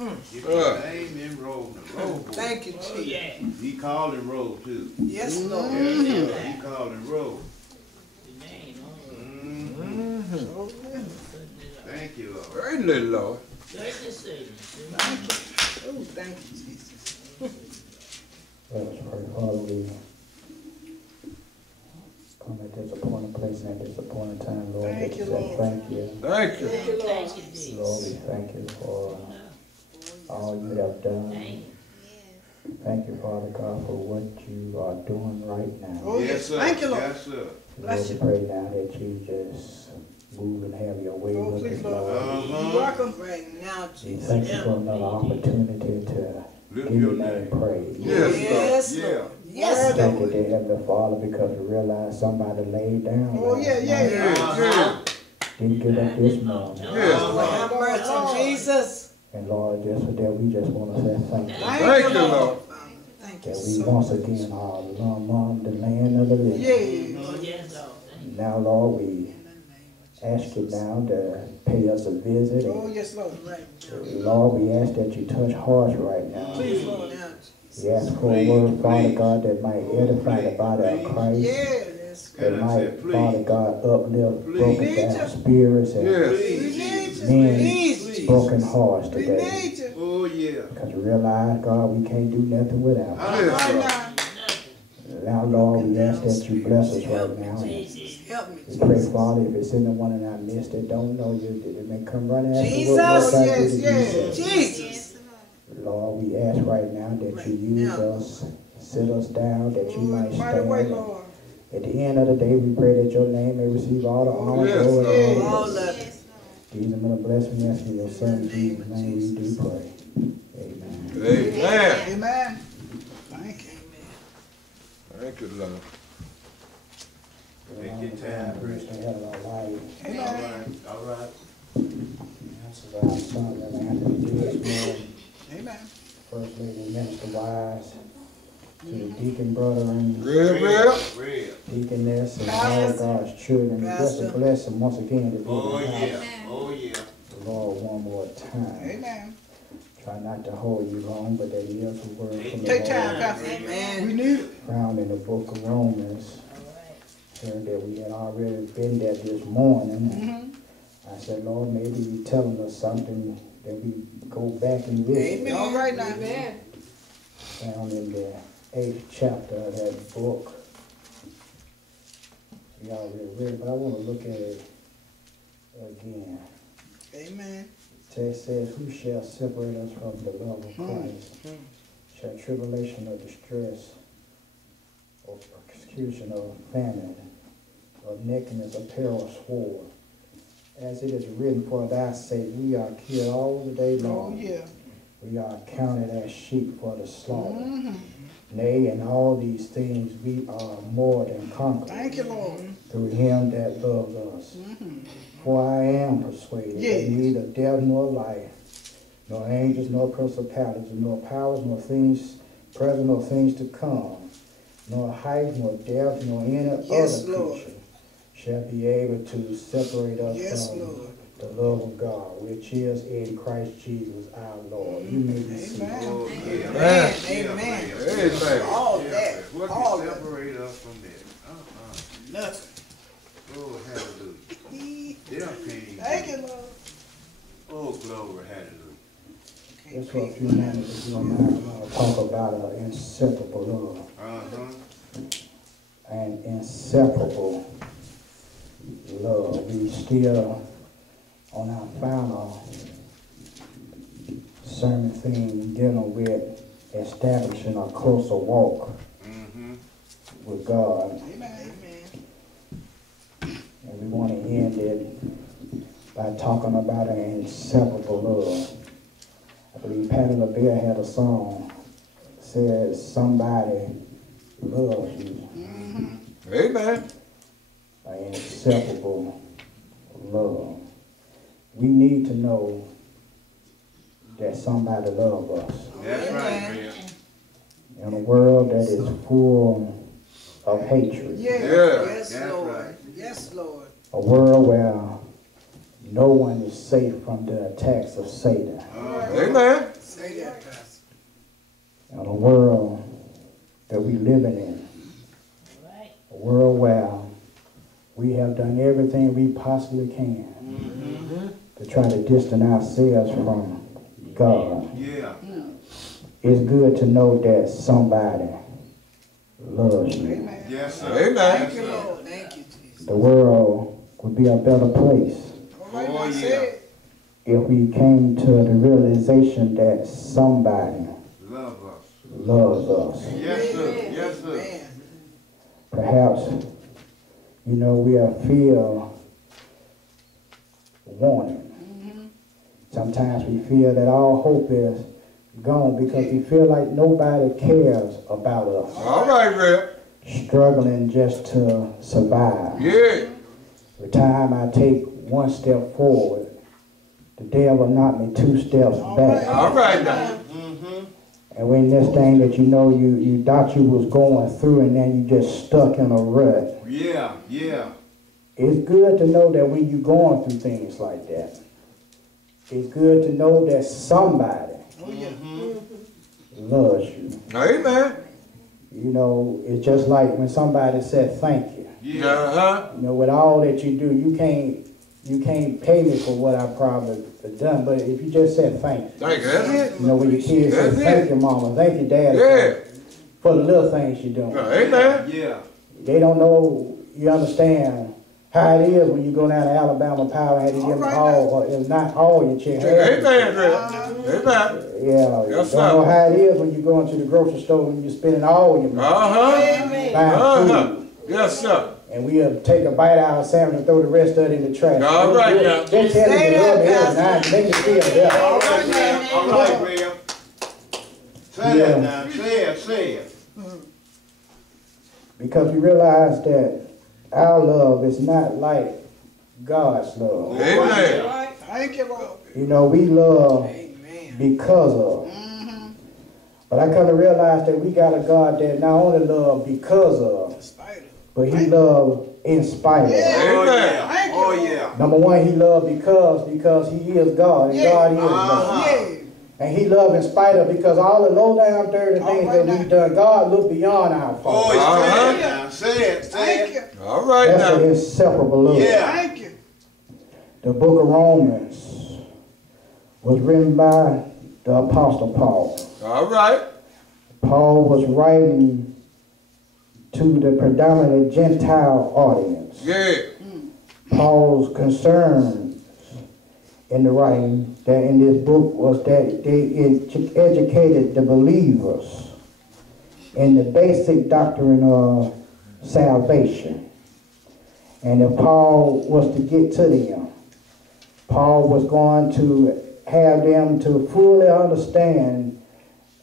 Get your name enrolled in the roll book. Thank you, Jesus. Yeah. He called and rolled too. Yes, Lord. He called and rolled. Thank you, Lord. Certainly, Lord. Thank you. Oh, thank you, Jesus. Let us pray, Father, we come at this appointed place and at this appointed time, Lord. Thank you, Lord. Thank you. Thank you. Thank you, Lord. Lord, we thank you for all you have done. Thank you, Father God, for what you are doing right now. Oh, yes, sir. Thank you, Lord. Yes, sir. Lord, we pray now that you just move and have your way Oh, with please, us, Lord. Lord. You're welcome right now, We Jesus. thank you for another opportunity to Lift give your your name name. praise. Yes, Yeah. Lord. Yes, Thank you, Lord. dear Heavenly Father, because we realize somebody laid down. Oh, last yeah, night. Yeah. Didn't get up this morning. Oh, have mercy, Jesus. And Lord, just for that, we just want to say thank you. Thank you, Lord. Thank you That we so once much. again are among the land of the living. Yeah. Now, Lord, we ask you now to pay us a visit. Oh, And yes, Lord. Right. Lord, we ask that you touch hearts right now. Please, Lord. Now, We ask for a word, Father God, that might edify the body of Christ. yes. That might, Father God, uplift broken Please. down spirits and We Yes. need you. Men, Please, broken Jesus. hearts We today. need you. Oh, yeah. Because we realize, God, we can't do nothing without you. Yes, Right Lord. now. Now, Lord, we ask that you bless us right now. And Help me, we pray, Jesus. Father, if it's anyone in our midst that don't know you, that they may come running after Jesus, what must I do yes, to yes. be saved. Jesus. Lord, we ask right now that you use us, sit us down, that you Oh, might in a mighty way, stand. Lord. At the end of the day, we pray that your name may receive all the honor, Yes, glory, Lord. and All praise. of it. These are the blessings we ask in your Son, Jesus' name, we do pray. Amen. Amen. Amen. Thank you. Thank you, Lord. Take your time, Praise the Lord, our life. All right. All right. This is our son, and Anthony this morning. Amen. First Lady Minister Wise, to the deacon brother and Real, real. Real. deaconess and all God's children. Just a blessing once again to be Oh, in the yeah. house. Oh, yeah. The Lord one more time. Amen. Try not to hold you long, but that is a word from the Take time, Lord. Pastor. Amen. We need it. Found in the book of Romans. Heard that we had already been there this morning. I said, Lord, maybe you're telling us something that we go back and visit. Amen. All right now. Amen. Found in the 8th chapter of that book. We already read it, but I want to look at it again. Amen. The text says, who shall separate us from the love of Christ? Shall tribulation or distress, or persecution or famine, or nakedness, or peril, or sword? As it is written, for thy sake we are killed all the day Oh, long. yeah. We are counted as sheep for the slaughter. Nay, in all these things we are more than conquerors Thank you, Lord. through him that loves us. For I am persuaded Yes. that neither death nor life, nor angels, nor principalities, nor powers, nor things present, nor things to come, nor height, nor depth, nor any Yes, other Lord. creature shall be able to separate us Yes, from Lord. the love of God, which is in Christ Jesus our Lord. You may be seated. Amen. Oh, yeah. Amen. Yeah, Amen. Amen. All Yeah, that. what All can that. separate us from that? Nothing. Oh, hallelujah. Yeah, can't even. Thank you, Lord. Oh, glory, hallelujah. Just for a few minutes, if you don't mind, I want to talk about an inseparable love. An inseparable love. We still on our final sermon theme dealing with establishing a closer walk with God. Amen. And we want to end it by talking about an inseparable love. I believe Patti LaBelle had a song that says, somebody loves you. Amen. An inseparable love. We need to know that somebody loves us. That's right, man. In a world that is full of hatred. Yes. Yeah. Yes, That's Lord. right. Yes, Lord. A world where no one is safe from the attacks of Satan. Amen. world that we living in. A world where we have done everything we possibly can to try to distance ourselves from God. Yeah. It's good to know that somebody loves you. Amen. Yes, sir. Amen. Thank you, Lord. Thank you, Jesus. The world would be a better place All right, Oh, now yeah. say it. if we came to the realization that somebody Love us. loves us. Yes, sir. Yes, sir. Amen. Perhaps, we'll feel wanted. Sometimes we feel that all hope is gone because we feel like nobody cares about us, All right, Rep. struggling just to survive. Yeah. Every time I take one step forward, the devil knock me 2 steps back. All right now. And when this thing that you thought you was going through and then you just stuck in a rut. Yeah, yeah. It's good to know that when you're going through things like that, it's good to know that somebody loves you. Amen. It's just like when somebody said thank you. Yeah. Uh-huh. With all that you do, you can't pay me for what I probably have done. But if you just said thank you, Thank you. That's it. when your kids say That's it. thank you, mama, thank you, daddy, Yeah. for the little things you're doing. Amen. Yeah. They don't know, you understand how it is when you go down to Alabama Power and you give them all, or if not all your children. Amen, Rep. Amen. Yeah, you Yes, don't know sir. how it is when you go into the grocery store and you're spending all your money Uh-huh. buying Uh-huh. food. Yes, sir. And we'll take a bite out of a sandwich and throw the rest of it in the trash. All right now. They tell me they love me every night to make me feel better. All right, man. All right, Rev. Say Yeah. that now. Say it. Because we realize that our love is not like God's love. Amen. All right. Thank you, Lord. We love Amen. because of. But I come to realize that we got a God that not only love because of, Spider. but he loved in spite of. Oh, Amen. yeah. Thank you. Oh, yeah. Number one, he loved because he is God, and Yeah. God is love. Yeah. And he loved in spite of, because all the low down dirty things right that we've done, God looked beyond our Oh, faults. say Uh-huh. it now. Say it. Say Thank it. you. All right That's now. an inseparable love. Yeah. Thank you. The book of Romans was written by the Apostle Paul. All right. Paul was writing to the predominantly Gentile audience. Yeah. Paul's concern in the writing that in this book was that they educated the believers in the basic doctrine of salvation. And if Paul was to get to them, Paul was going to have them to fully understand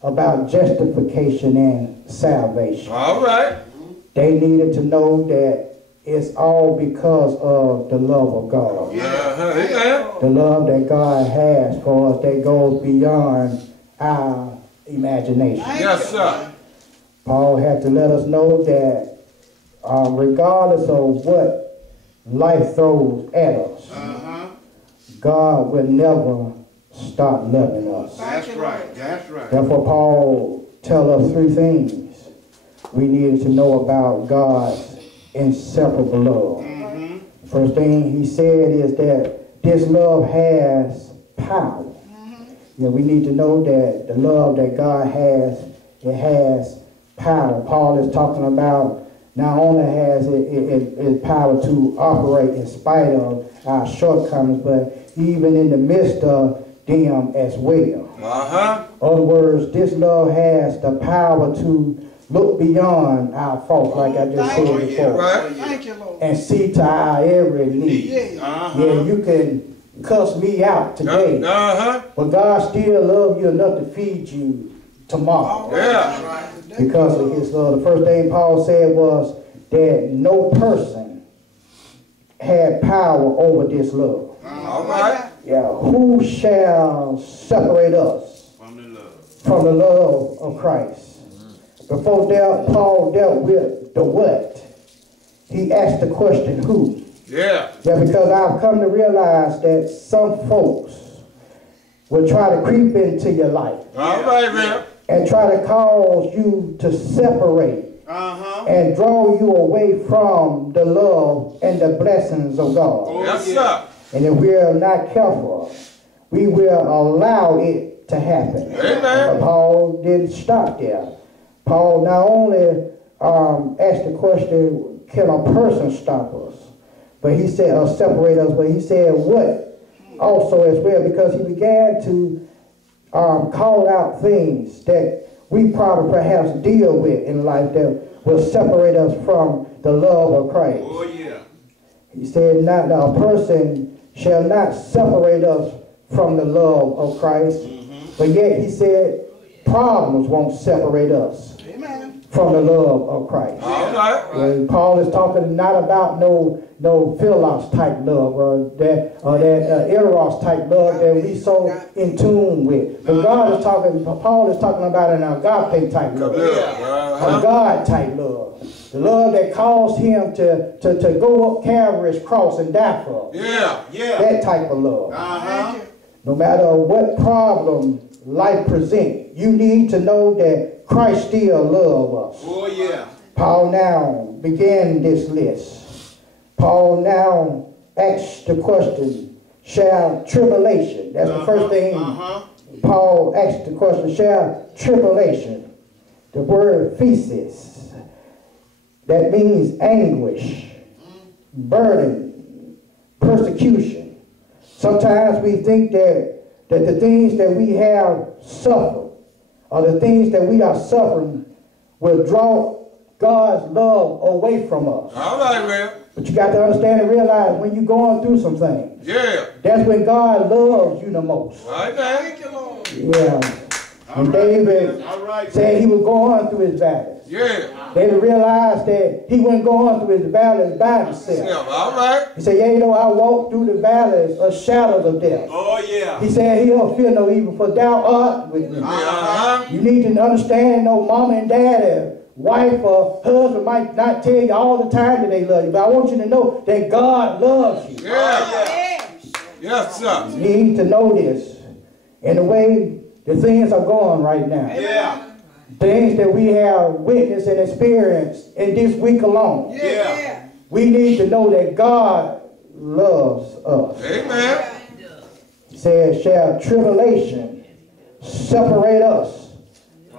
about justification and salvation. All right. They needed to know that it's all because of the love of God. Uh-huh. Amen. The love that God has for us that goes beyond our imagination. Yes, sir. Paul had to let us know that regardless of what life throws at us, God will never stop loving us. That's right. That's right. Therefore, Paul tells us 3 things we needed to know about God's inseparable love. First thing he said is that this love has power. We need to know that the love that God has, it has power. Paul is talking about not only has it power to operate in spite of our shortcomings, but even in the midst of them as well. Uh-huh. In other words, this love has the power to look beyond our faults, like I just said Oh, yeah. before, Right. Thank you, Lord. and see to our every need. Yeah. Yeah, you can cuss me out today, Uh-huh. but God still loves you enough to feed you tomorrow Yeah. because of his love. The first thing Paul said was that no person had power over this love. All right. Yeah, who shall separate us From the love. from the love of Christ? Before Paul dealt with the what, he asked the question who. Yeah. Yeah, because I've come to realize that some folks will try to creep into your life All right, Rep. and try to cause you to separate and draw you away from the love and the blessings of God. Yes, sir. And if we are not careful, we will allow it to happen. Amen. But Paul didn't stop there. Paul not only asked the question, can a person stop us? But he said, separate us, but he said what also as well, because he began to call out things that we probably perhaps deal with in life that will separate us from the love of Christ. Oh, yeah. He said, not a person shall not separate us from the love of Christ. But yet he said, problems won't separate us from the love of Christ. All right. And Paul is talking not about no philos type love or that eros type love that we so in tune with. But Paul is talking about an agape type love, a God type love, the love that caused him to go up Calvary's cross and die for. Yeah. That type of love. No matter what problem life presents, you need to know that Christ still loves us. Oh, yeah. Paul now began this list. Paul now asks the question, shall tribulation, that's the first thing Paul asked the question, shall tribulation, the word physis, that means anguish, burden, persecution. Sometimes we think that the things that we have suffered or the things that we are suffering will draw God's love away from us. All right, man. But you got to understand and realize when you're going through some things, that's when God loves you the most. All right, man. Thank you, Lord. Yeah. And David said he was going through his battles. David realized that he wasn't going through his battles by himself. All right. He said, yeah, you know, I walk through the valleys of shadows of death. Oh, yeah. He said, he don't fear no evil, for thou art with me. You need to understand, no mama and daddy, wife or husband might not tell you all the time that they love you, but I want you to know that God loves you. Yes, sir. You need to know this. In the way the things are going right now. Things that we have witnessed and experienced in this week alone. We need to know that God loves us. Amen. He said, shall tribulation separate us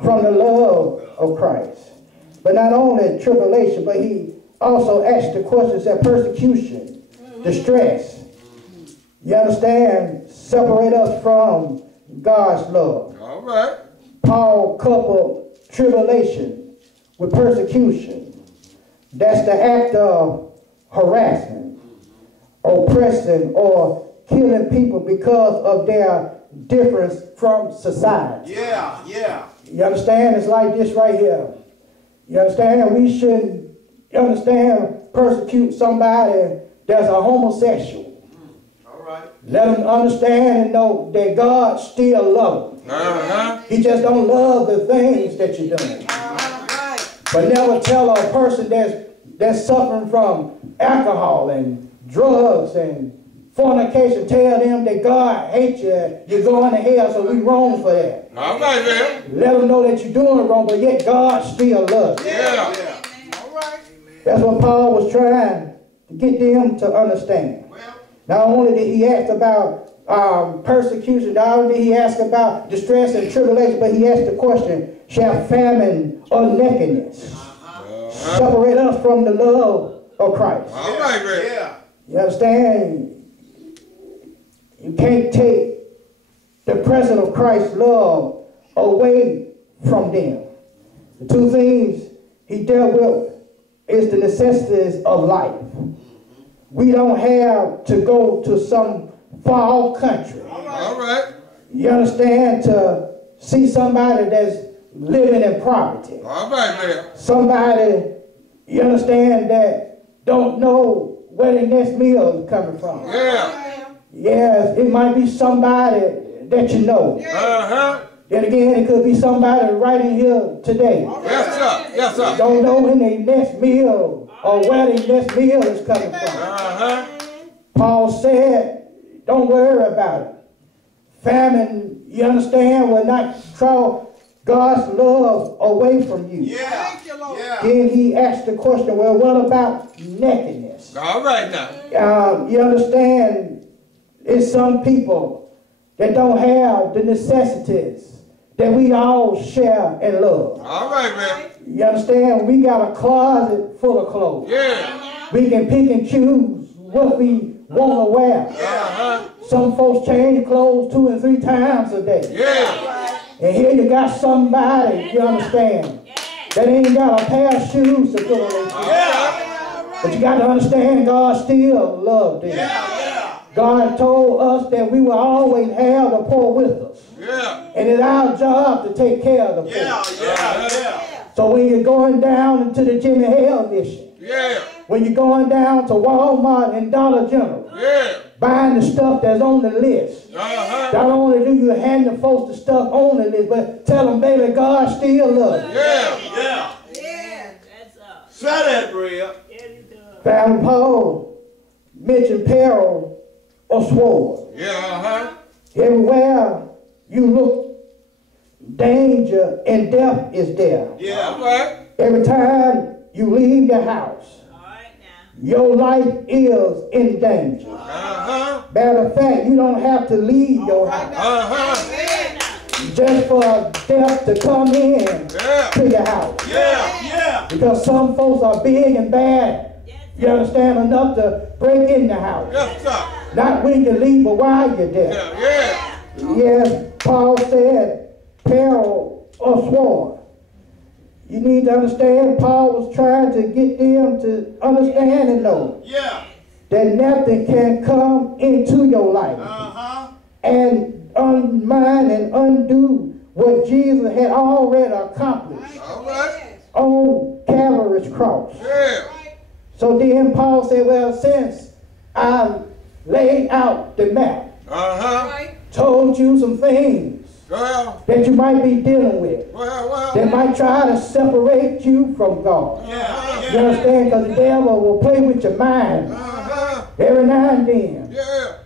from the love of Christ? But not only tribulation, but he also asked the question, said persecution, distress. You understand? Separate us from God's love. All right. Paul coupled tribulation with persecution. That's the act of harassing, oppressing, or killing people because of their difference from society. You understand? It's like this right here. You understand? We shouldn't, persecute somebody that's a homosexual. Let them understand and know that God still loves them. He just don't love the things that you're doing. But never tell a person that's suffering from alcohol and drugs and fornication, tell them that God hates you, you're going to hell, so we wrong for that. All right, man. Let them know that you're doing wrong, but yet God still loves you. That's what Paul was trying to get them to understand. Not only did he ask about persecution, not only did he ask about distress and tribulation, but he asked the question, shall famine or nakedness separate us from the love of Christ? All right, man. You understand? You can't take the presence of Christ's love away from them. The two things he dealt with is the necessities of life. We don't have to go to some far off country. All right. You understand? To see somebody that's living in poverty. All right, man. Somebody, you understand, that don't know where the next meal is coming from. Yes, it might be somebody that you know. Then again, it could be somebody right in here today. Yes, sir. Yes, sir. Don't know when their next meal or where their next meal is coming from. Paul said, don't worry about it. Famine, you understand, will not draw God's love away from you. Yeah. Thank you, Lord. Yeah. Then he asked the question, well, what about nakedness? All right now. You understand, it's some people that don't have the necessities that we all share and love. All right, man. You understand? We got a closet full of clothes. Yeah. We can pick and choose what we want to wear. Uh-huh. Some folks change clothes 2 and 3 times a day. Yeah. And here you got somebody, you understand, that ain't got a pair of shoes to put on their feet. Yeah. But you got to understand, God still loved them. Yeah. God told us that we will always have the poor with us. Yeah. And it's our job to take care of the poor. Yeah. So when you're going down into the Jimmy Hale mission, Yeah. when you're going down to Walmart and Dollar General, Yeah. buying the stuff that's on the list, Uh-huh. not only do you hand the folks the stuff on the list, but tell them, baby, God still loves you. Yeah. Yeah. That's up. Say that, Bria. Yeah, you do. Family Paul mentioned peril or sword. Yeah. Uh-huh. Everywhere you look, danger and death is there. All Yeah. right. Every time you leave your house, All right now. your life is in danger. Uh-huh. Matter of fact, you don't have to leave your house Uh-huh. just for death to come in Yeah. to your house. Yeah. Because some folks are big and bad, you understand, enough to break in the house. Yes, sir. Not when you leave, but while you're there. Yeah. Yeah. Yes, Paul said, peril or sword. You need to understand, Paul was trying to get them to understand and know Yeah. that nothing can come into your life Uh-huh. and undermine and undo what Jesus had already accomplished All right. on Calvary's cross. Yeah. So then Paul said, well, since I laid out the map, Uh-huh. told you some things Well. that you might be dealing with, Well. that might try to separate you from God. Yeah. You understand? Because the devil will play with your mind Uh-huh. every now and then Yeah.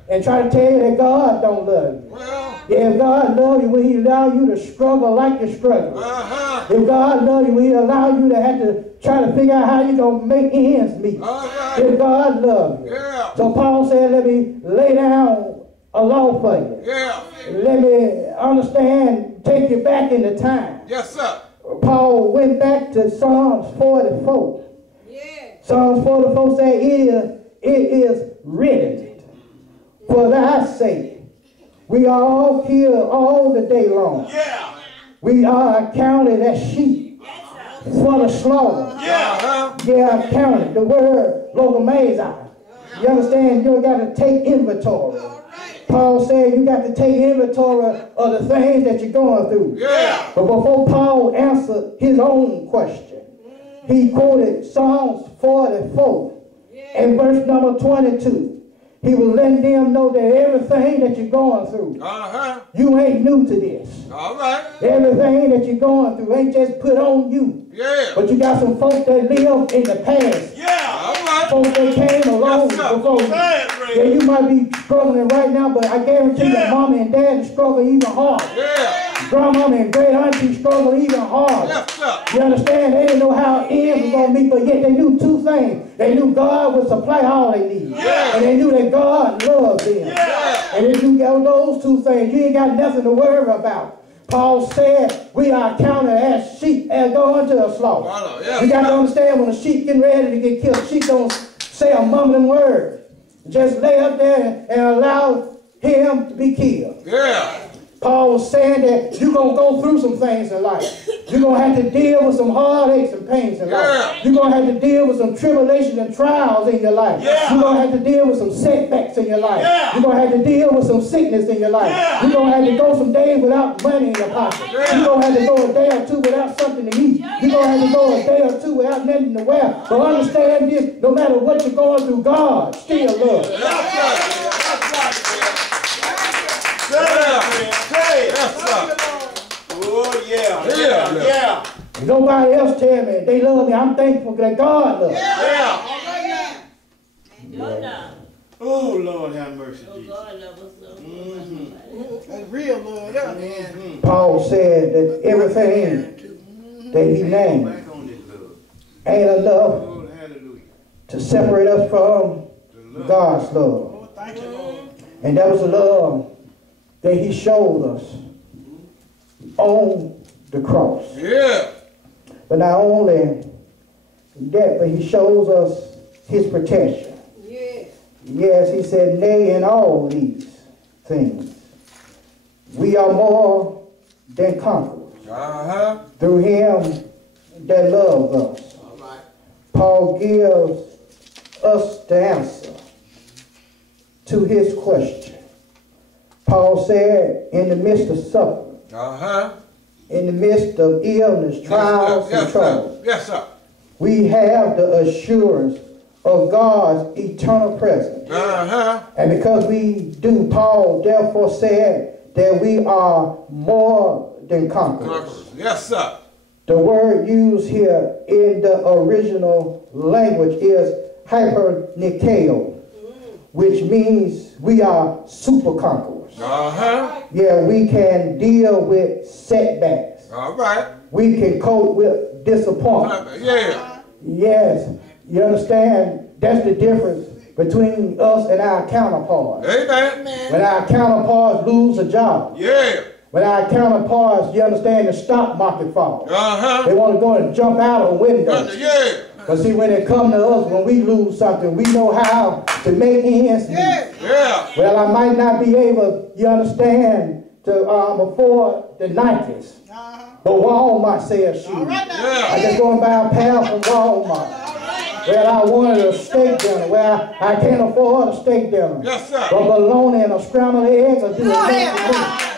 and try to tell you that God don't love you. Well. Yeah, if God loves you, will he allow you to struggle like you're struggling? Uh-huh. If God loves you, will he allow you to have to try to figure out how you're going to make ends meet? All right. If God loves you. Yeah. So Paul said, let me lay down a law for you. Yeah. Let me understand, take you back into time. Yes, sir. Paul went back to Psalms 44. Psalms 44 said, it is written, for thy sake, we are all killed all the day long. Yeah. We are accounted as sheep for the slaughter. Yeah. Uh-huh. Yeah, counted. The word logomazai. You understand? You got to take inventory. Paul said you got to take inventory of the things that you're going through. Yeah. But before Paul answered his own question, he quoted Psalms 44 and verse number 22. He was letting them know that everything that you're going through, Uh-huh. you ain't new to this. All right. Everything that you're going through ain't just put on you. Yeah. But you got some folks that live in the past. Yeah. All right. Folks that came along Yes, sir. before you. Say it, Yeah, Bria. you might be struggling right now, but I guarantee Yeah. your mama and dad struggle even harder. Yeah. Grandmama and great auntie struggle even harder. Yes, sir. You understand? They didn't know how ends was going to be, but yet they knew two things. They knew God would supply all they need. Yeah. And they knew that God loved them. Yeah. And if you got those two things, you ain't got nothing to worry about. Paul said, we are counted as sheep and going to the slaughter. Yes, You got to sir. understand, when a sheep getting ready to get killed, sheep don't say a mumbling word. Just lay up there and allow him to be killed. Yeah. Paul was saying that you're going to go through some things in life. You're going to have to deal with some heartaches and pains in life. Yeah. You're going to have to deal with some tribulations and trials in your life. Yeah. You're going to have to deal with some setbacks in your life. Yeah. You're going to have to deal with some sickness in your life. Yeah. You're going to have to go some days without money in your pocket. Yeah. You're going to have to go a day or two without something to eat. You're going to have to go a day or two without nothing to wear. But understand this, no matter what you're going through, God still loves you. That's right. Say it, Bria. Say it. Yes, sir. Oh, yeah. Yeah. Yeah. Nobody else tell me they love me. I'm thankful that God loves me. Yeah. Go down. Oh, Lord have mercy, Oh, Jesus. God love us so. Mhm. That's real love, yeah, man. Paul said that everything that he named Back on this love. ain't enough Lord, hallelujah. to separate us from God's love. Oh, thank you, Lord. And that was the love that he showed us on the cross. Yeah. But not only that, but he shows us his protection. Yeah. Yes, he said, nay, in all these things, we are more than conquerors Uh-huh. through him that loved us. All right. Paul gives us the answer to his question. Paul said, in the midst of suffering, Uh-huh. in the midst of illness, trials, and Yes, sir. trouble, Yes, sir. we have the assurance of God's eternal presence. Uh-huh. And because we do, Paul therefore said that we are more than conquerors. Yes, sir. The word used here in the original language is hypernikeo, which means we are super conquerors. Uh-huh. Yeah, we can deal with setbacks. All right. We can cope with disappointment. Yeah. Yes, you understand? That's the difference between us and our counterparts. Amen. When our counterparts lose a job, Yeah. when our counterparts, you understand, the stock market falls. Uh-huh. They want to go and jump out of windows. Yeah. But see, when it comes to us, when we lose something, we know how to make ends meet. Yeah. Well, I might not be able, you understand, to afford the Nikes. But Walmart says shoes. All right now. Yeah. I just go and buy a pair from Walmart. Well, I wanted a steak dinner. Well, I can't afford a steak dinner. Yes, sir. But bologna and a scrambled egg will do Go it. ahead.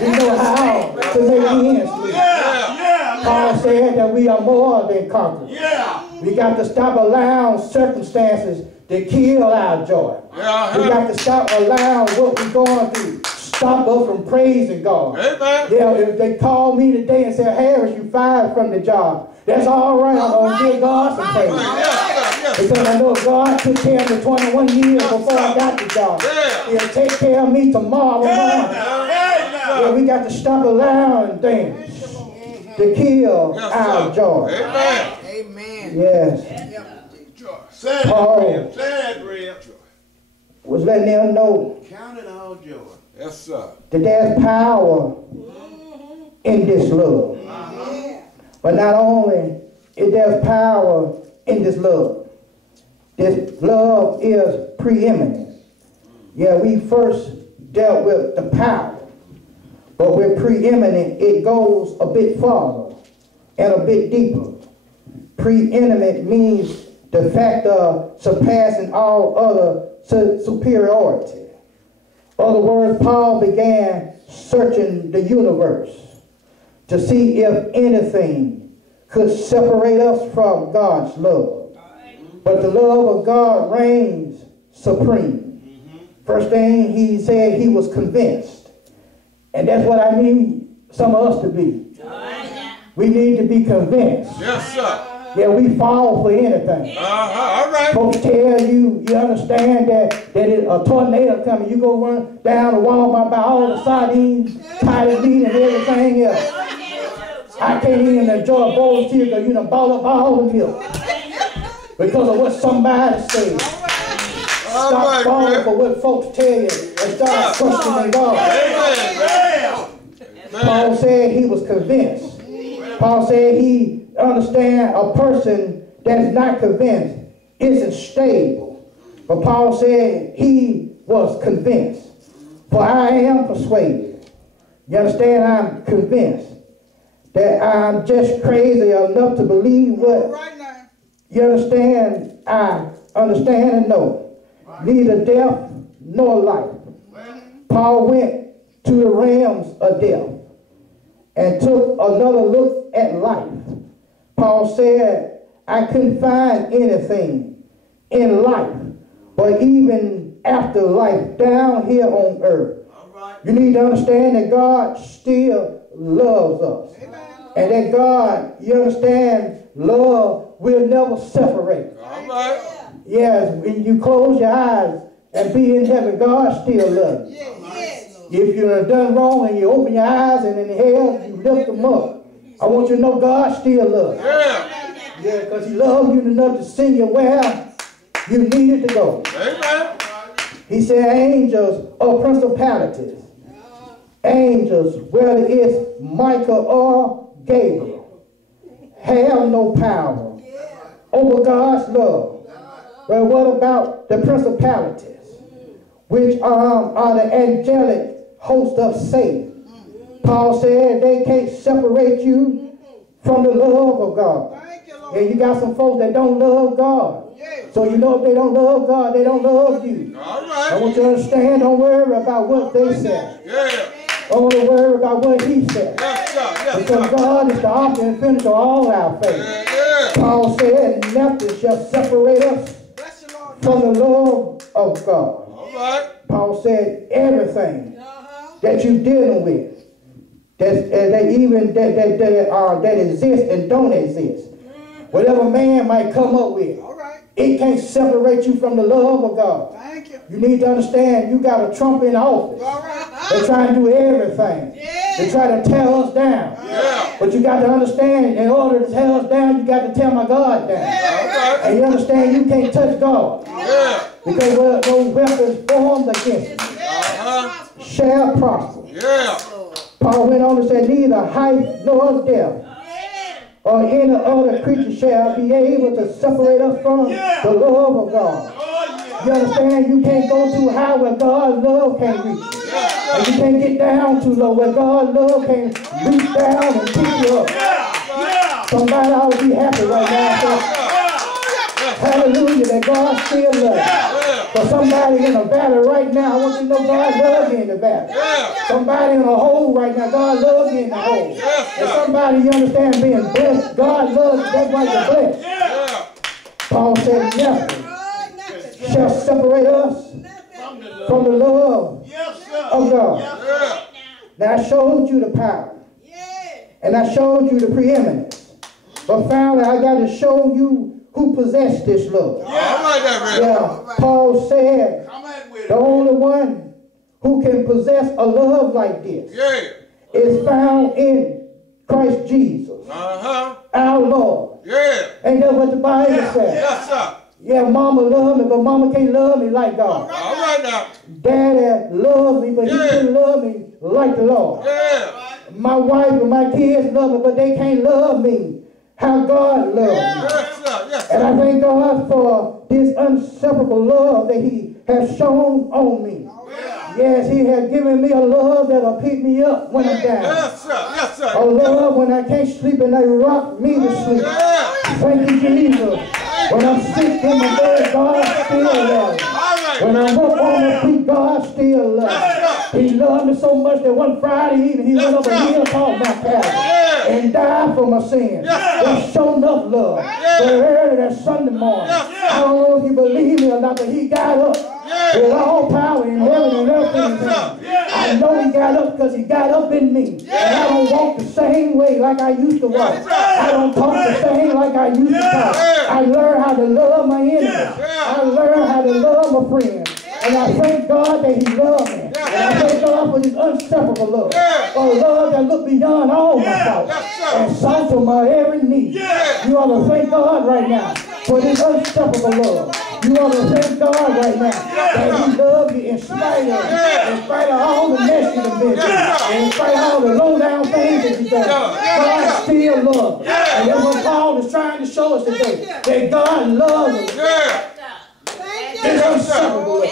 We know how to make ends meet. Yeah. Paul said that we are more than conquerors. Yeah. We got to stop allowing circumstances to kill our joy. Yeah. We got to stop allowing what we're going through stop us from praising God. Amen. Yeah, if they call me today and say, Harris, you fired from the job, that's all right. I'm going to give God some praise. Yes, Because I know God took care of me 21 years before I got the job. Yeah. He'll take care of me tomorrow morning. Yeah, we got to stop allowing things to kill our joy. Amen. Amen. Yes. Sad Paul bread. was letting them know Count it all joy. Yes, sir. that there's power in this love. But not only is there power in this love, this love is preeminent. Yeah, we first dealt with the power, but with preeminent, it goes a bit farther and a bit deeper. Preeminent means the fact of surpassing all other superiority. In other words, Paul began searching the universe to see if anything could separate us from God's love. But the love of God reigns supreme. First thing he said, he was convinced. And that's what I need some of us to be. We need to be convinced. Yes, sir. Yeah, we fall for anything. All right. Folks tell you, you understand that a tornado coming, you go run down the Walmart, buy all the sardines, Titus meat, and everything else. I can't even enjoy a bowl of cereal because you done bought up all the milk because of what somebody said. Stop falling for what folks tell you and start questioning God. Paul said he was convinced. Paul said he understand a person that is not convinced isn't stable. But Paul said he was convinced. For I am persuaded. You understand? I'm convinced that I'm just crazy enough to believe what you understand. I understand and know. Neither death nor life. Paul went to the realms of death and took another look at life. Paul said, I couldn't find anything in life, but even after life down here on earth. You need to understand that God still loves us. And that God, you understand, love will never separate. All right. Yes, when you close your eyes and be in heaven, God still loves you. If you have done wrong and you open your eyes and in hell you lift them up, I want you to know God still loves you. Yeah, because he loved you enough to send you where you needed to go. Amen. He said angels or principalities. Angels, whether it's Michael or Gabriel, have no power over God's love. But what about the principalities, which are the angelic host of Satan? Paul said they can't separate you from the love of God. And you got some folks that don't love God. So you know if they don't love God, they don't love you. All right. I want you to understand, don't worry about what they say. Yeah. Don't worry about what he said. Yes, sir. Yes, Because sir. God is the author and finisher of all our faith. Yeah. Paul said, nothing shall separate us from the love of God. All right. Paul said, everything that you're dealing with, that exists and don't exist, whatever man might come up with, it can't separate you from the love of God. You need to understand you got a Trump in office. They're trying to do everything. They try to tear us down. But you got to understand, in order to tear us down, you got to tear my God down. And you understand you can't touch God. Because those weapons formed against you shall prosper. Paul went on to say, neither height nor depth or any other creature shall be able to separate us from the love of God. You understand? You can't go too high where God's love can't reach you. And you can't get down too low where God's love can reach down and pick you up. Somebody ought to be happy right now. So, hallelujah, that God still loves you. For somebody in a valley right now, I want you to know God loves you in the valley. Somebody in a hole right now, God loves you in the hole. And somebody, you understand, being blessed, God loves you, that's why you're blessed. Paul said, nothing shall separate us from the love of God. Now I showed you the power. And I showed you the preeminence. But finally I got to show you who possessed this love. Paul said the only one who can possess a love like this is found in Christ Jesus, our Lord. Ain't that what the Bible says? Yeah, mama loved me, but mama can't love me like God. All right now. Daddy loved me, but he couldn't love me like the Lord. My wife and my kids love me, but they can't love me how God loves me. And I thank God for this inseparable love that he has shown on me. Yes, he has given me a love that'll pick me up when I'm down. A love when I can't sleep and they rock me to sleep. Thank you, Jesus. When I'm sick in my bed, God still loves me. When I'm up on my feet, God still loves me. He loved me so much that one Friday evening, he went up a hill called my Calvary and died for my sins. That's shown enough love. But early that Sunday morning, I don't know if you believe me or not, but he got up with all power in heaven and earth in his hand. I know he got up because he got up in me. And I don't walk the same way like I used to walk. I don't talk the same like I used to talk. I learned how to love my enemies. I learned how to love my friends. And I thank God that he loved me. And I thank God for this inseparable love. For love that look beyond all my faults and sought for my every need. You ought to thank God right now for this inseparable love. You ought to thank God right now that he loved you in spite of all the mess you've been through, and in spite of all the low down things that you've done. God still loves you. And that's what Paul is trying to show us today, that God loves us. It's inseparable.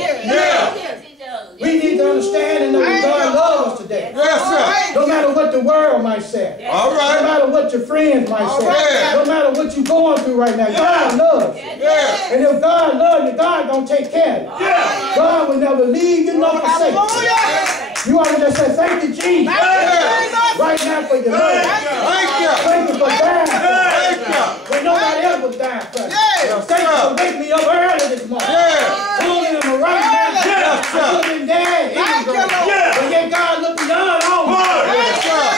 We need to understand and know that God loves us today. No matter what the world might say. No matter what your friends might say. No matter what you're going through right now. God loves you. And if God loves you, God gonna take care of you. God will never leave you nor forsake you. You ought to just say, thank you, Jesus. Right now for your love. Thank you for dying when nobody else was dying for you. Thank you for waking me up early this morning. Pulling in the right now. I could have been dead. But yet God looked beyond all.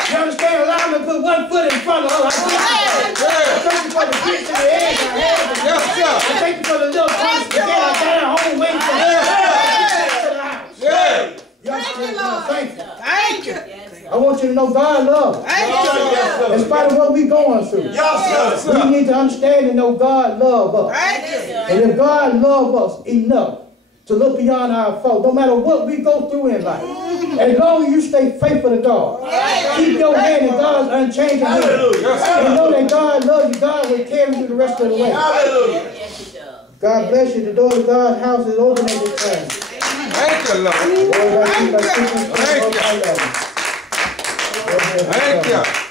You understand? Allow me to put one foot in front of her. I thank you for the grits in the eggs I had. I thank you for the little piece that I got at home waiting for her. You understand? Thank you. want you to know God loves us. Yes, sir. In spite of what we're going through. Yes, sir. We need to understand and know God loves us. And if God loves us enough to look beyond our fault, no matter what we go through in life, as long as you stay faithful to God, keep your hand in God's unchanging hand, and know that God loves you, God will carry you the rest of the way. Yes, he does. God bless you. The door of God's house is open at this time. Thank you, Lord. Thank you. Thank you.